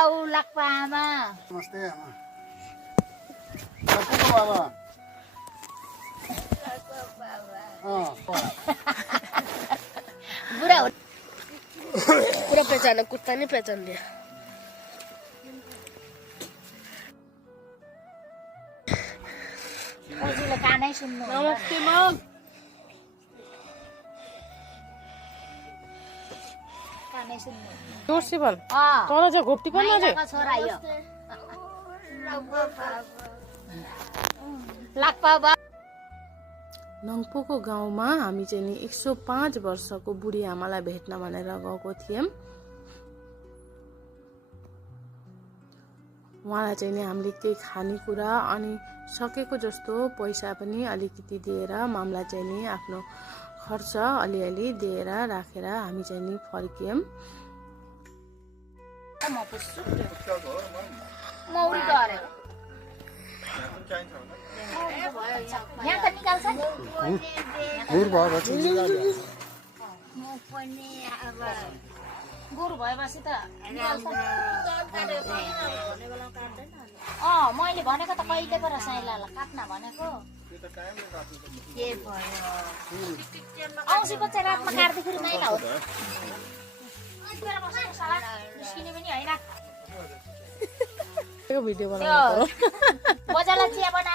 लाक्पामा नमस्ते आमा को बाबा बुढा हो पूरा पहचाना कुत्ता नहीं पहचान लिया। ओजीले कानै सुन्नु नमस्ते मम। कानै सुन्नु नमस्ते बल तल जा घोप्टी पनि नजे छोरा यो लाक्पा बा नङपोको गाउँमा हामी चाहिँ नि 105 वर्षको बुढी आमालाई भेट्न भनेर गएको थियौं। उहाँलाई चाहिँ नि हामीले केही खानेकुरा अनि सकेको जस्तो पैसा पनि अलिकति दिएर मामलाई चाहिँ नि आफ्नो खर्च अलिअलि दिएर राखेर हामी चाहिँ नि फर्कियौं। म पुस्छु मौरी गरे यहाँ त निकाल्छ हुर भयो म पनि अब गोरु भएपछि त मैले भनेको त कहिले पो रसाइलालाई काट्न भनेको के भयो औँसीको चाहिँ रातमा काट्दाखेरि माइला हो निस्किने पनि होइन भिडियो बनाउनु बजारलाई चिया बना